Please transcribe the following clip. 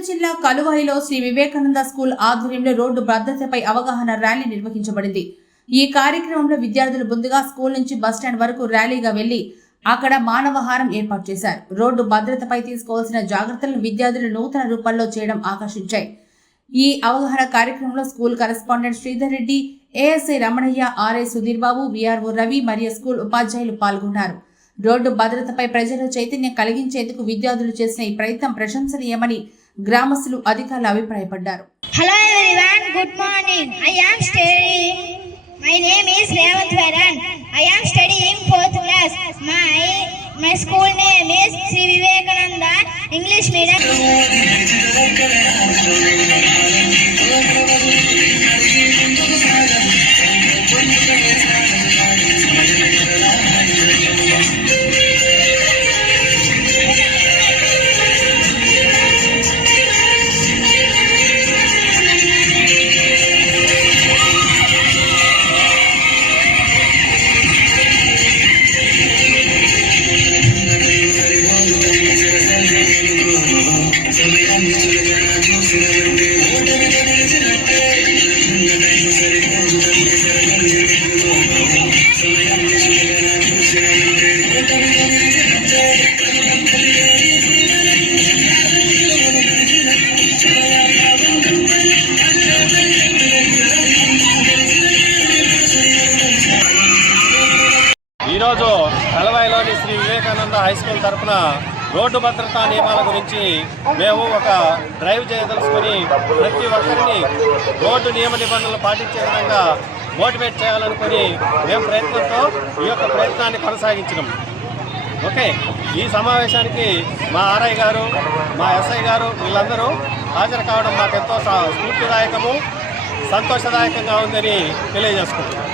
కర్నూలు జిల్లా కలువాయిలో శ్రీ వివేకానంద స్కూల్ ఆధ్వర్యంలో రోడ్డు భద్రతపై అవగాహన ర్యాలీ నిర్వహించబడింది. ఈ కార్యక్రమంలో విద్యార్థులు ముందుగా స్కూల్ నుంచి బస్టాండ్ వరకు ర్యాలీగా వెళ్లి అక్కడ మానవహారం ఏర్పాటు చేశారు. రోడ్డు భద్రతపై తీసుకోవాల్సిన జాగ్రత్తలను విద్యార్థులు నూతన రూపాల్లో చేయడం ఆకర్షించాయి. ఈ అవగాహన కార్యక్రమంలో school correspondent Sridhar Reddy, ASI Ramanaiah, RI Sudhir Babu, VRO Ravi మరియు స్కూల్ ఉపాధ్యాయులు పాల్గొన్నారు. రోడ్డు భద్రతపై ప్రజలు చైతన్యం కలిగించేందుకు విద్యార్థులు చేసిన ఈ ప్రయత్నం ప్రశంసనీయమని గ్రామస్తులు అధికారులు అభిప్రాయపడ్డారు. Hello everyone, good morning. My name is Revanth Varan. I am studying 4th class. My school name is Sri Vivekananda English Medium. ఈరోజు కలవాయిలోని శ్రీ వివేకానంద హై స్కూల్ తరఫున రోడ్డు భద్రతా నియమాల గురించి మేము ఒక డ్రైవ్ చేయదలుచుకొని ప్రతి ఒక్కరిని రోడ్డు నియమ నిబంధనలు పాటించే విధంగా మోటివేట్ చేయాలనుకుని మేము ప్రయత్నంతో ఈ యొక్క ప్రయత్నాన్ని కొనసాగించినాం. ఓకే, ఈ సమావేశానికి మా ఆర్ఐ గారు, మా ఎస్ఐ గారు వీళ్ళందరూ హాజరు కావడం మాకెంతో స్ఫూర్తిదాయకము, సంతోషదాయకంగా ఉందని తెలియజేసుకుంటున్నాం.